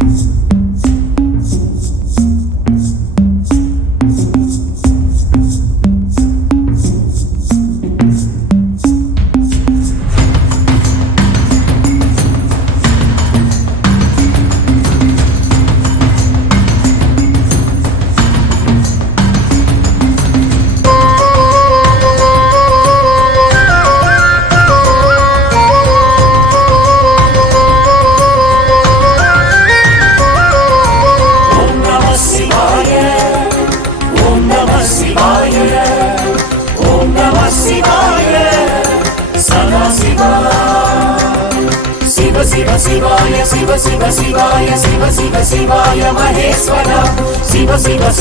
ஓம்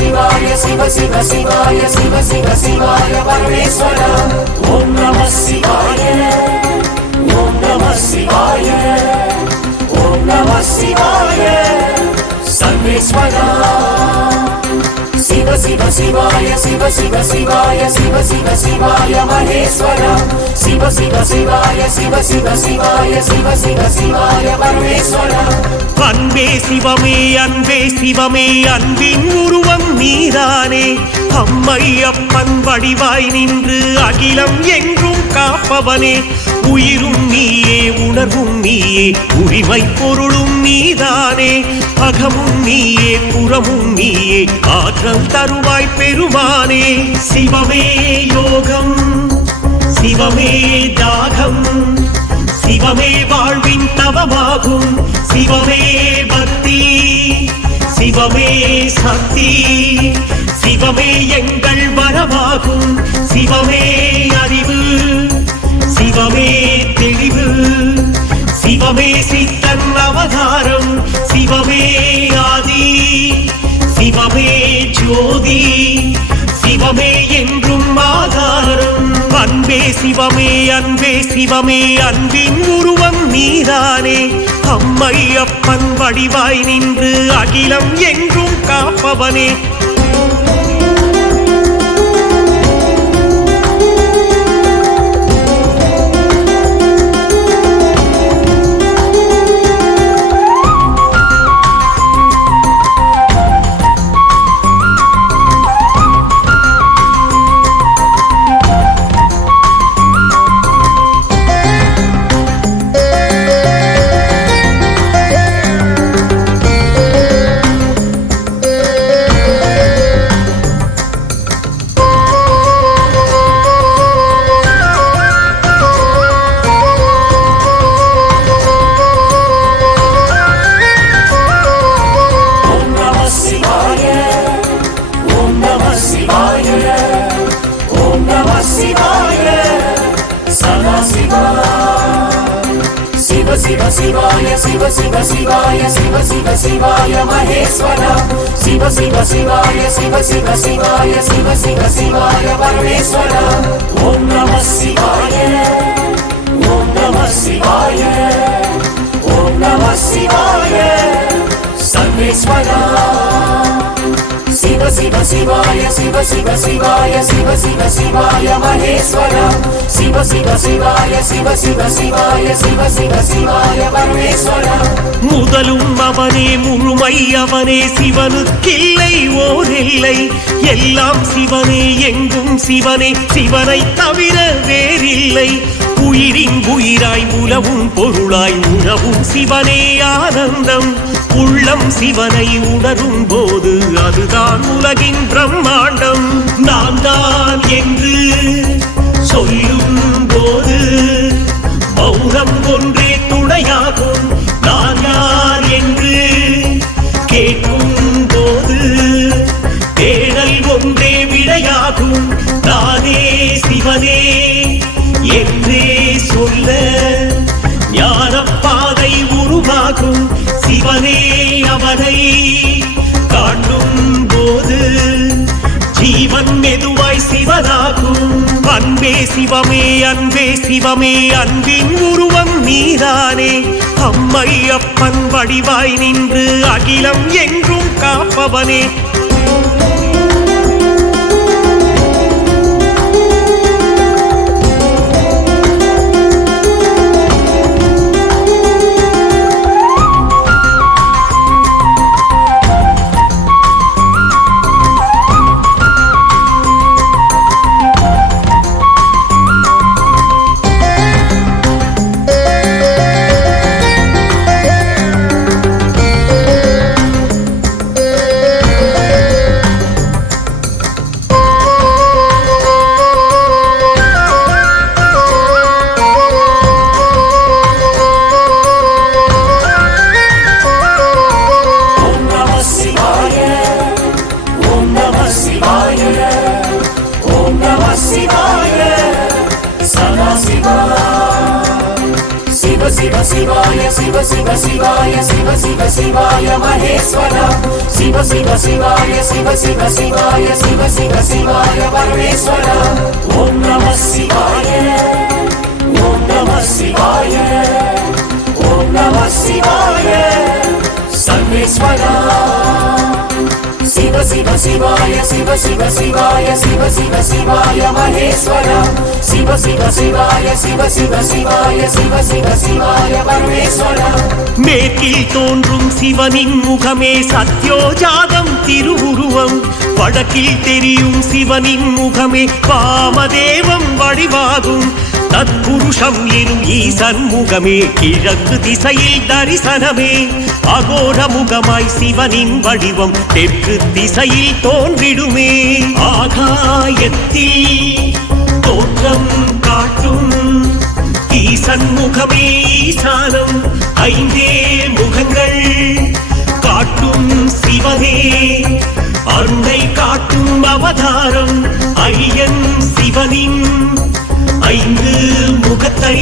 சிவாய சிவ சிவ சிவாய சிவ சிவ சிவாய பரமேஸ்வர. ஓம் நம சிவாய ஓம் நம சிவாய ஓம் நம சிவாய. சர்வேஸ்வரா. சிவ சிவ சிவாய சிவ சிவ சிவாய சிவ சிவ சிவாய மகேஸ்வர. சிவ சிவ சிவாய சிவ சிவ சிவாய சிவ சிவ சிவாய பரமேஸ்வர அன்பே சிவமே அன்பே சிவமே அன்பின் உருவம் நீதானே. அம்மை அப்பன் வடிவாய் நின்று அகிலம் எங்கும் காப்பவனே. உயிரும் நீயே உணர்வும் நீயே உரிமை பொருளும் நீதானே அகமும் நீயே புறமும் நீயே ஆற்றல் தருவாய் பெருமானே. சிவமே யோகம் சிவமே தாகம் சிவமே வாழ்வின் தவமாகும் சிவமே பக்தி சிவமே சக்தி சிவமே எங்கள் வரமாகும் சிவமே அறிவு சிவமே சிவமே சித்தன் அவதாரம். சிவமே ஆதி சிவமே ஜோதி சிவமே என்றும் ஆதாரம். அன்பே சிவமே அன்பே சிவமே அன்பின் உருவம் நீதானே. அம்மை அப்பன் வடிவாய் நின்று அகிலம் என்றும் காப்பவனே. சிவாய மகேஸ்வர. சிவ சிவ சிவாய சிவ சிவ சிவாய சிவ சிவ சிவாய பரமேஸ்வர. ஓம் நம சிவாய ஓம் நம சிவாய ஓம் நம சிவாய. சர்வேஸ்வரா. சிவ சிவ சிவாய சிவ சிவ சிவாய சிவ சிவ சிவாய மகேஸ்வர. சிவ சிவ சிவாய சிவ சிவ சிவாய சிவ சிவ சிவாய பரமேஸ்வர முதலும் அவனே முழுமை அவனே சிவனுக்கில்லை ஓரில்லை. எல்லாம் சிவனே எங்கும் சிவனே சிவனை தவிர வேறில்லை. உயிரின் உயிராய் உலவும் பொருளாய் உணவும் சிவனே ஆனந்தம். உள்ளம் சிவனை உணரும் போது அதுதான் உலகின் பிரம்மாண்டம். நான் தான் என்று சொல்லும் அவனை காண்டும் போது ஜீவன் மெதுவாய் சிவனாகும் அன்பே சிவமே அன்பே சிவமே அன்பின் உருவம் நீதானே. அம்மை அப்பன் வடிவாய் நின்று அகிலம் என்றும் காப்பவனே. சிவாய சிவ சிவ சிவாய சிவ சிவ சிவாய மகேஸ்வர. சிவ சிவ சிவாய சிவ சிவ சிவாய சிவ சிவ சிவாய பரமேஸ்வர. ஓம் நம சிவாய ஓம் நம சிவாய ஓம் நம சிவாய. சர்வேஸ்வரா. சிவ சிவ சிவாய சிவ சிவ சிவாய சிவ சிவ சிவாய மகேஸ்வர. சிவ சிவ சிவாய சிவ சிவ சிவாய சிவ சிவ சிவாய பரமேஸ்வர. மேற்கில் தோன்றும் சிவனின் முகமே சத்யோஜாதம் திருவுருவம். வடக்கில் தெரியும் சிவனின் முகமே வாமதேவம் வடிவாகும் தத்புருஷம் எனும் ஈசன் முகமே கிழக்கு திசையில் தரிசனமே. அகோர முகமாய் சிவனின் வடிவம் தெற்கு திசையில் தோன்றிடுமே. ஆகாயத்தில் தோற்றம் காட்டும் ஈசன் முகமே ஈசானம் ஐந்தே முகங்கள் காட்டும் சிவனே. அருணை காட்டும் அவதாரம் ஐயன் சிவனின் ஐந்து முகத்தை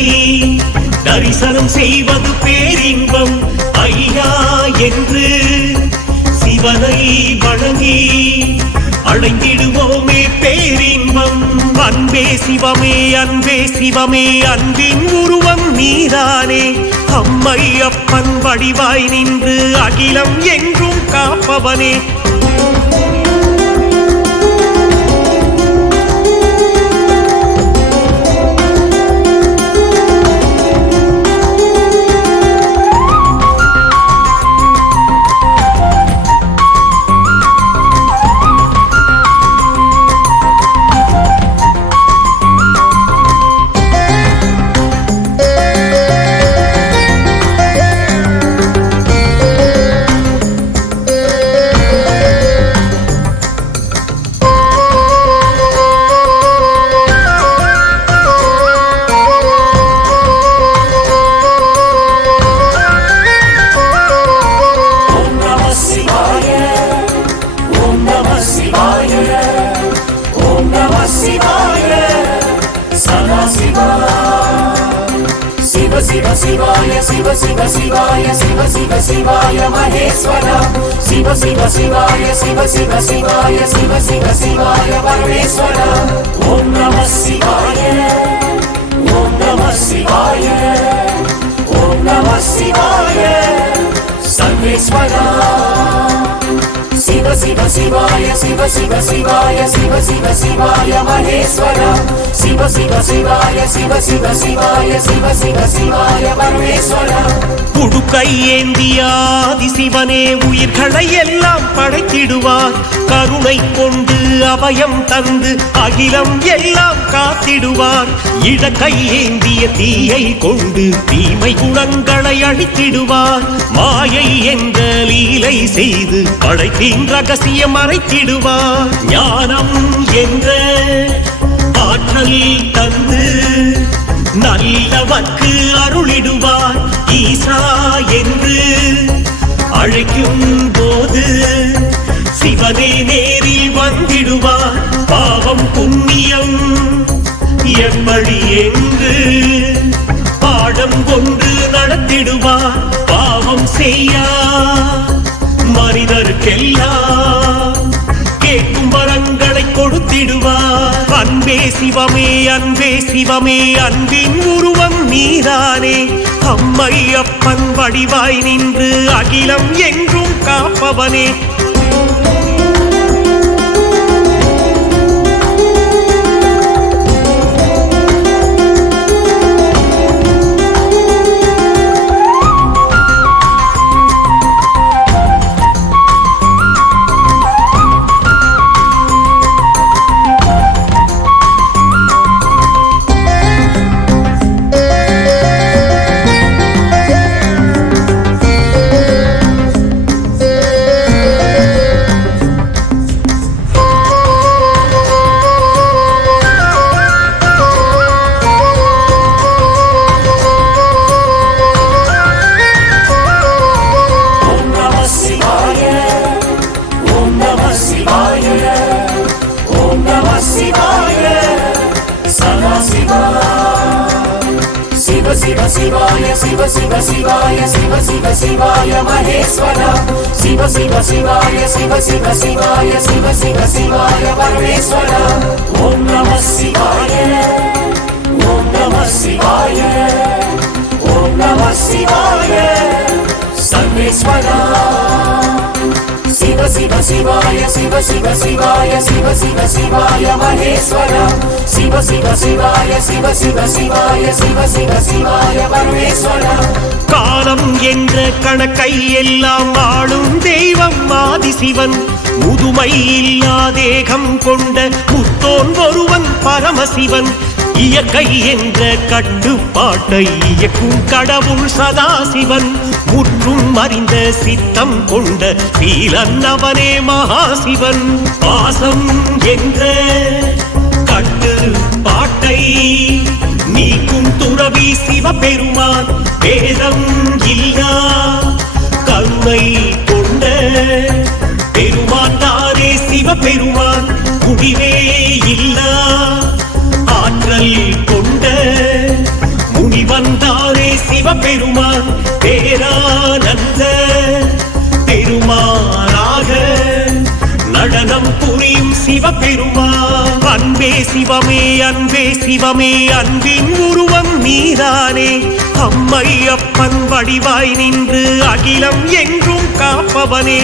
தரிசனம் செய்வது பேரின்பம் ஐயா என்று சிவனை வணங்கி அடைந்திடுவோமே பேரின்பம். அன்பே சிவமே அன்பே சிவமே அன்பின் உருவம் நீதானே. அம்மை அப்பன் வடிவாய் நின்று அகிலம் என்றும் காப்பவனே. சிவா சிவ சிவ சிவாய சிவ சிவ சிவாய சிவ சிவ சிவாய மகேஸ்வர சிவ சிவ சிவாய சிவ சிவ சிவாய சிவ சிவ சிவாய பரமேஸ்வர ஓம் நம சிவாய ஓம் நம சிவாய ஓம் நம சிவாய சர்வேஸ்வரா சிவ சிவ சிவாய சிவ சிவ சிவாய சிவ சிவ சிவாய மகேஸ்வர. சிவ சிவ சிவாய சிவ சிவ சிவாய சிவ சிவ சிவாய பரமேஸ்வர உடுக்கை சிவனே உயிர்களை எல்லாம் படைத்திடுவார். கருணை கொண்டு அபயம் தந்து அகிலம் எல்லாம் காத்திடுவார். இடக்கை ஏந்திய தீயை கொண்டு தீமை குணங்களை அழித்திடுவார். மாயை என்ற லீலை செய்து படைப்பின் ரகசியம் மறைத்திடுவார் ஞானம் என்ற ஆற்றல் தந்து நல்லவர்க்கு அருளிடுவார். ஈசா என்று அழைக்கும் போது சிவனே நேரில் வந்திடுவார். பாவம் புண்ணியம் எப்படி என்று பாடம் கொண்டு நடத்திடுவார். பாவம் செய்யார் மனிதருக்கெல்லாம் கேட்கும் வரங்களை கொடுத்திடுவார். அன்பே சிவமே அன்பே சிவமே அன்பின் உருவம் நீதானே அம்மை அப்பன் வடிவாய் நின்று அகிலம் என்றும் காப்பவனே. சிவாய சிவ சிவ சிவாய சிவ சிவ சிவாய மகேஸ்வரா. சிவ சிவ சிவாய சிவ சிவ சிவாய சிவ சிவ சிவாய சர்வேஸ்வரா. சிவ சிவ சிவாய சிவ சிவ சிவாய சிவ சிவ சிவாய மகேஸ்வர. சிவ சிவ சிவாய சிவ சிவ சிவாய சிவ சிவ சிவாய பரமேஸ்வர காலம் என்ற கணக்கை எல்லாம் ஆளும் தெய்வம் ஆதிசிவன் முதுமை இல்லா கொண்ட முத்தோன் ஒருவன் பரமசிவன். இயற்கை என்ற கட்டுப்பாட்டை இயக்கும் கடவுள் சதாசிவன். முற்றும் அறிந்த சித்தம் கொண்ட சீலன் அவனே மகாசிவன். பாசம் என்ற கட்டுப்பாட்டை நீக்கும் துறவி சிவபெருமான். வேதம் இல்லா கருணை கொண்ட பெருமான் தாரே சிவபெருமான். குடிவே இல்லா சிவபெருமான் பேரானந்த பெருமானாக நடனம் புரியும் சிவபெருமான். அன்பே சிவமே அன்பே சிவமே அன்பின் உருவம் நீதானே அம்மை அப்பன் வடிவாய் நின்று அகிலம் என்றும் காப்பவனே.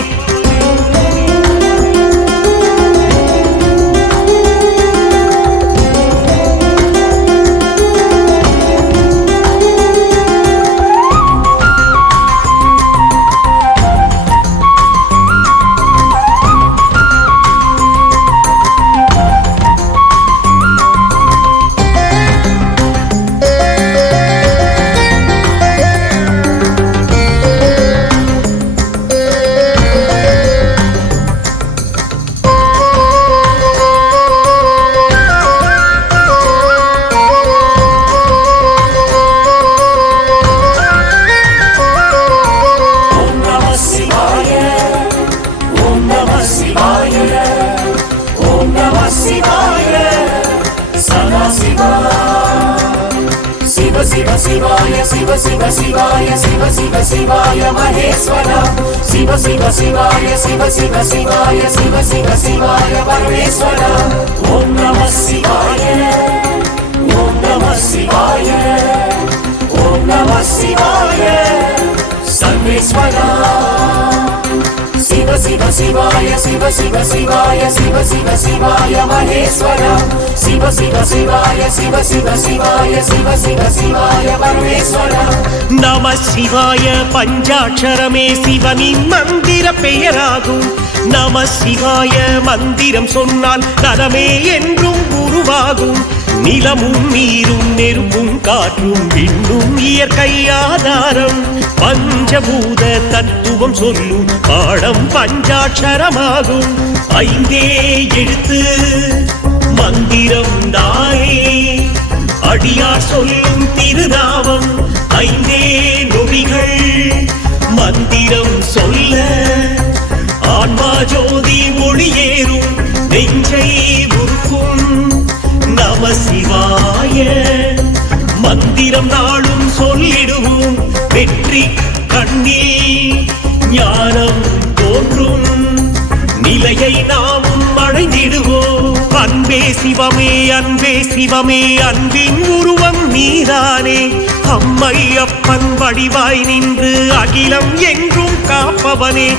சிவாய சிவ சிவ சிவாய சிவ சிவ சிவாய மகேஸ்வரா. சிவ சிவ சிவாய சிவ சிவ சிவாய சிவ சிவ சிவாய பரமேஸ்வரா. ஓம் நம சிவாய ஓம் நம சிவாய ஓம் நம சிவாய. சர்வேஸ்வரா. சிவ சிவ சிவாய சிவ சிவ சிவாய சிவ சிவ சிவாய மகேஸ்வரா. சிவ சிவ சிவாய சிவ சிவ சிவாய சிவ சிவ சிவாய பரமேஸ்வரா நம சிவாய பஞ்சாட்சரமே சிவனின் மந்திர பெயராகும். நம சிவாய மந்திரம் சொன்னால் நலமே என்றும் உருவாகும். நிலமும் நீரும் நெருப்பும் காற்றும் விண்ணும் இயற்கை ஆதாரம். பஞ்சபூத தத்துவம் சொல்லும் பாடம் பஞ்சாட்சரமாகும். ஐந்தே எழுத்து மந்திரம் தானே. அடியார் சொல்லும் திருநாமம் ஐந்தே நொடிகள் மந்திரம் சொல்ல. ஆன்மா ஜோதி ஒளியேறும் நெஞ்சை உருக்கும் நம சிவாய. மந்திரம் நாளும் சொல்லிடுவோம் வெற்றி கண்ணில் ஞானம் தோன்றும் நிலையை நாமும் அடைந்திடுவோம். அன்பே சிவமே அன்பே சிவமே அன்பின் உருவம் நீதானே. அம்மை அப்பன் வடிவாய் நின்று அகிலம் எங்கும் காப்பவனே.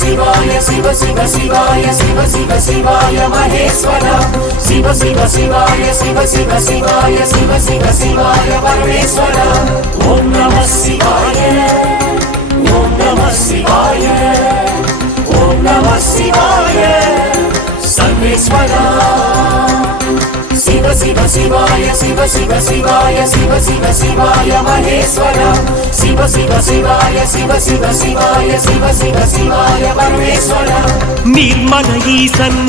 சிவாய சிவ சிவ சிவாய சிவ சிவ சிவாய மகேஸ்வர. சிவ சிவ சிவாய சிவ சிவ சிவாய சிவ சிவ சிவாய பரமேஸ்வர. ஓம் நம சிவாய ஓம் நம சிவாய ஓம் நம சிவாய சர்வேஸ்வரா. சிவ சிவ சிவாய சிவ சிவ சிவாய சிவ சிவ சிவாய மகேஸ்வர. சிவ சிவ சிவாய சிவ சிவ சிவாய சிவ சிவ சிவாய பரமேஸ்வர நிர்மல ஈசன்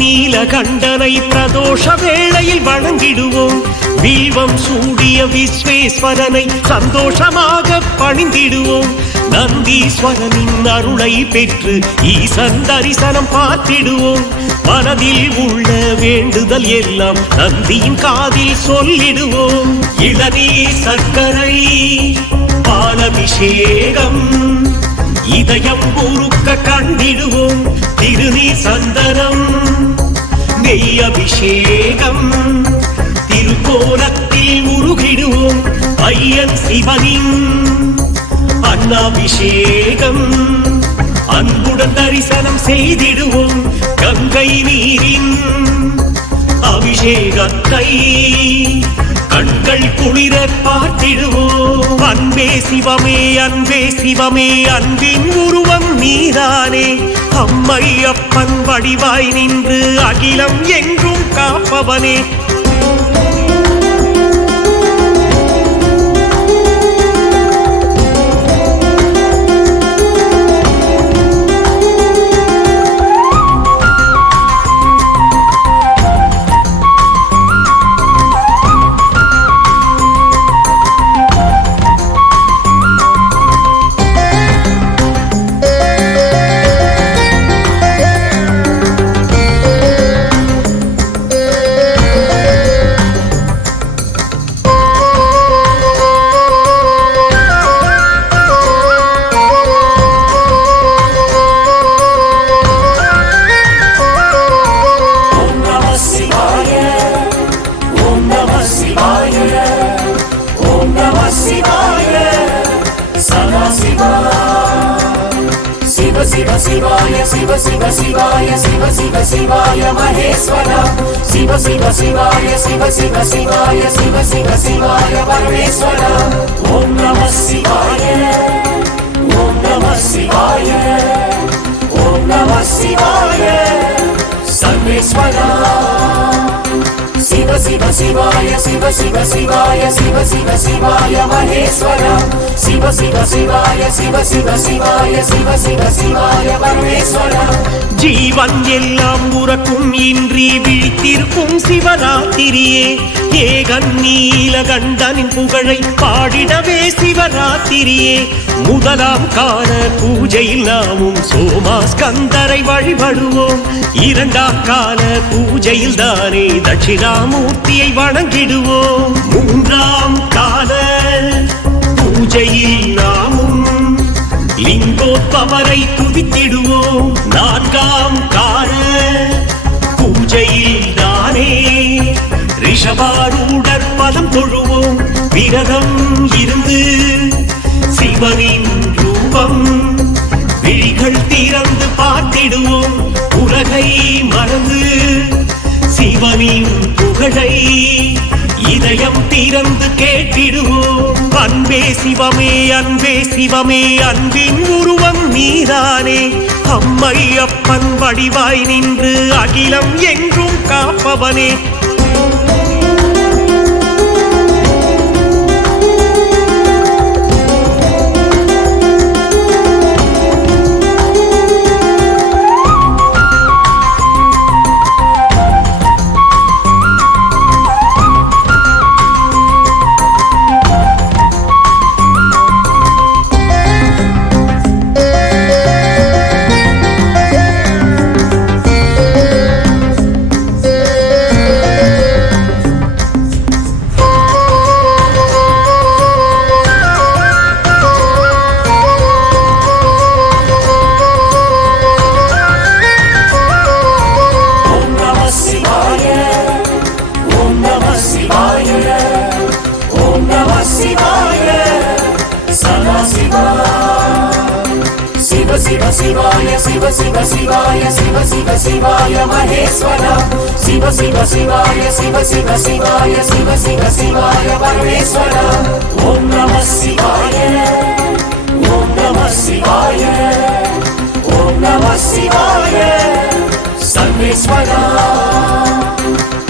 பிரதோஷ வேளையில் வணங்கிடுவோம். தீபம் சூடிய விஸ்வேஸ்வரனை சந்தோஷமாக பணிந்திடுவோம். நந்தீஸ்வரனின் அருளை பெற்று ஈசன் தரிசனம் பார்த்திடுவோம். மனதில் உள்ள வேண்டுதல் எல்லாம் நந்தியின் காதில் சொல்லிடுவோம். இளநீ சர்க்கரை பாலபிஷேகம் இதயம் உருக்க கண்டிடுவோம். திருநீர் சந்தனம் நெய் அபிஷேகம் கோலத்தில் முருகிடுவோம் ஐயன் சிவனின் அன்னாபிஷேகம் அன்புடன் தரிசனம் செய்திடுவோம் கங்கை நீரின் அபிஷேகத்தை. கண்கள் குளிர பார்த்திடுவோம். அன்பே சிவமே அன்பே சிவமே அன்பின் உருவம் நீதானே. அம்மை அப்பன் வடிவாய் நின்று அகிலம் எங்கும் காப்பவனே. சிவாய சிவ சிவ சிவாய சிவ சிவ சிவாய மகேஸ்வர. சிவ சிவ சிவாய சிவ சிவ சிவாய சிவ சிவ சிவாய பரமேஸ்வர. ஓம் நம சிவாய ஓம் நம சிவாய ஓம் நம சிவாய. சர்வேஸ்வரா. சிவ சிவ சிவாய சிவ சிவ சிவாய சிவ சிவ சிவாய மகேஸ்வர. சிவ சிவ சிவாய சிவ சிவ சிவாய சிவ சிவ சிவாய பரமேஸ்வர ஜீவன் எல்லாம் உறக்கும் இன்றி விழித்திருக்கும் சிவராத்திரியே. ஏகன் நீலகண்டனின் புகழை பாடிடவே சிவராத்திரியே. முதலாம் கால பூஜையில் நாமும் சோமாஸ்கந்தரை வழிபடுவோம். இரண்டாம் கால பூஜையில் தானே மூர்த்தியை வணங்கிடுவோம். மூன்றாம் கால பூஜையில் நாமும் லிங்கோத்பவரை துதித்திடுவோம் நான்காம் கால பூஜையில் தானே ரிஷபாரூடர் பதம் தொழுவோம். விரதம் இருந்து சிவனின் ரூபம் விழிகள் திறந்து பார்த்திடுவோம். உலகை மறந்து தெய்வமின் புகழை இதயம் திறந்து கேட்டிடுவோம். அன்பே சிவமே அன்பே சிவமே அன்பின் உருவம் நீதானே. அம்மை அப்பன் வடிவாய் நின்று அகிலம் என்றும் காப்பவனே. சிவாய மகேஸ்வர. சிவ சிவ சிவாய சிவ சிவ சிவாய சிவ சிவ சிவாய பரமேஸ்வர. ஓம் நம சிவாய. ஓம் நம சிவாய. ஓம் நம சிவாய. சர்வேஸ்வரா.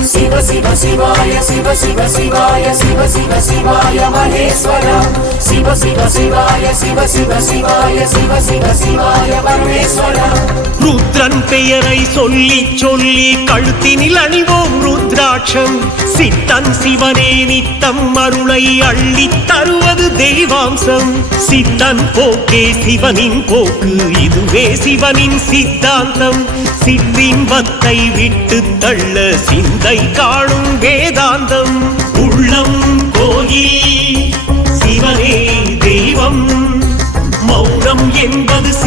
சிவ சிவ சிவாய சிவ சிவ சிவாய சிவ சிவ சிவாய மகேஸ்வர. சிவ சிவ சிவாய சிவ சிவ சிவாய சிவ சிவ சிவாய பரமேஸ்வர. தன் பெயரை சொல்லி சொல்லி கழுத்தினில் அணிவோம் ருத்ராட்சம். சித்தன் சிவனே நித்தம் அருளை அள்ளி தருவது தெய்வாம்சம். சித்தன் போக்கே சிவனின் போக்கு இதுவே சிவனின் சித்தாந்தம். சிற்றின்பத்தை விட்டு தள்ள சிந்தை காணும் வேதாந்தம். உள்ளம் கோயில்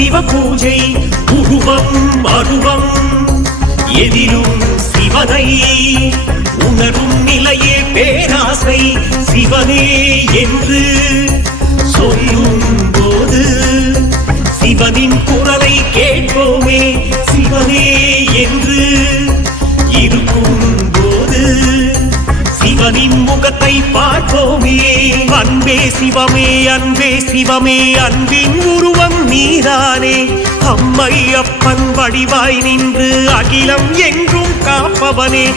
சிவ பூஜை உருவம் அருவம். எதிலும் சிவனை உணரும் நிலையே பேராசை சிவனே என்று சொல்லும் போது சிவனின் குரலை கேட்போமே சிவனே என்று இருக்கும் போது சிவனின் முகத்தை பார்ப்போமே. அன்பே சிவமே அன்பே சிவமே அன்பின் உருவம் நீதானே. அம்மை அப்பன் வடிவாய் நின்று அகிலம் என்றும் காப்பவனே.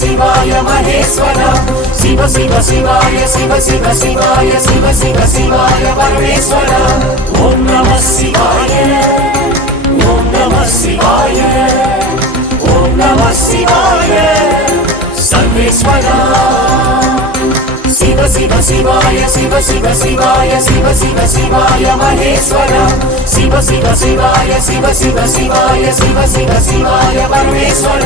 சிவாய மகேஸ்வர. சிவ சிவ சிவாய சிவ சிவ சிவாய சிவ சிவ சிவாய பரமேஸ்வர. ஓம் நம சிவாய. ஓம் நம சிவாய. ஓம் நம சிவாய. சர்வேஸ்வரா. சிவ சிவ சிவாய சிவ சிவ சிவாய சிவ சிவ சிவாய மகேஸ்வர. சிவ சிவ சிவாய சிவ சிவ சிவாய சிவ சிவ சிவாய பரமேஸ்வர.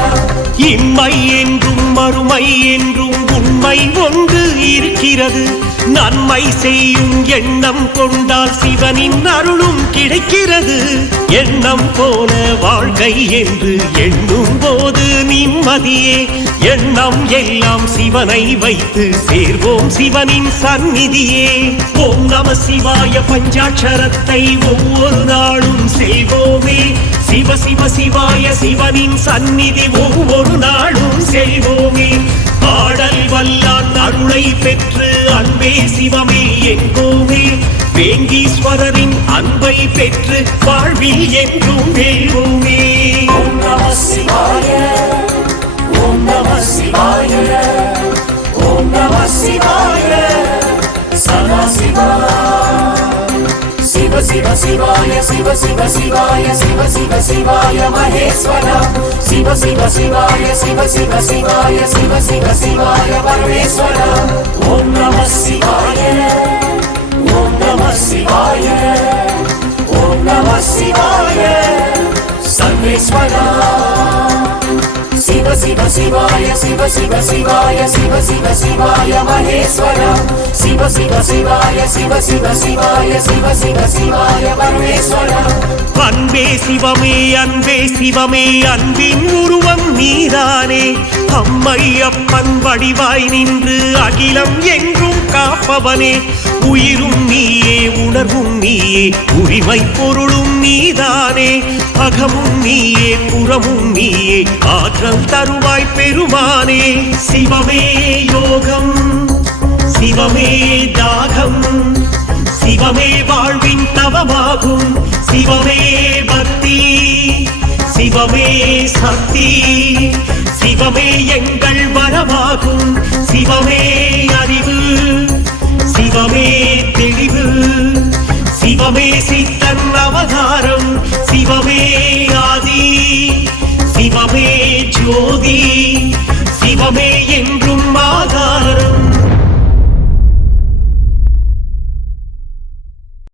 இம்மை என்றும் மறுமை என்றும் உண்மை ஒன்று இருக்கிறது. நன்மை செய்யும் எண்ணம் கொண்டால் சிவனின் அருளும் கிடைக்கிறது. எண்ணம் போல வாழ்க்கை என்று எண்ணும் போது நிம்மதியே. எண்ணம் எல்லாம் சிவனை வைத்து சேர்வோம் சிவனின் சந்நிதியே. ஓம் நம சிவாய பஞ்சாட்சரத்தை ஒவ்வொரு நாளும் செய்வோமே. சிவ சிவ சிவாய சிவனின் சந்நிதி ஒவ்வொரு நாளும் செய்வோமே. பாடல் வல்லான் அருளை பெற்று அன்பே சிவமே எங்கோமே வேங்கீஸ்வரரின் அன்பை பெற்று வாழ்வில் என்றும் வெல்வோமே ஓம் நம சிவாய ஓம் நம சிவாய ஓம் நம சிவாய. சிவ சிவ சிவாய சிவ சிவ சிவாய சிவ சிவ சிவாய மகேஸ்வர. சிவ சிவ சிவாய சிவ சிவ சிவாய சிவ சிவ சிவாய பரமேஸ்வர. ஓம் நம சிவாய ஓம் நம சிவாய ஓம் நம சிவாய. சர்வேஸ்வரா. சிவ சிவ சிவாய சிவ சிவ சிவாய சிவ சிவ சிவாய மகேஸ்வர. சிவ சிவ சிவாய சிவ சிவ சிவாய சிவ சிவ சிவாய பரமேஸ்வர அன்பே சிவமே அன்பே சிவமே அன்பின் உருவம் நீதானே அம்மை அப்பன் வடிவாய் நின்று அகிலம் எங்கும் காப்பவனே உயிரும் நீயே உணர்வும் நீயே உரிமை பொருளும் நீதானே அகமும் நீயே புறமும் நீயே ஆற்றல் தருவாய் பெருமானே. சிவமே யோகம் சிவமே தாகம் சிவமே வாழ்வின் தவமாகும் சிவமே பக்தி சிவமே சக்தி. சிவமே எங்கள் வரமாகும். சிவமே அறிவு. சிவமே தெளிவு. சிவமே சித்தன் அவதாரம். சிவமே ஆதி. சிவமே ஜோதி. சிவமே என்றும் ஆதாரம்.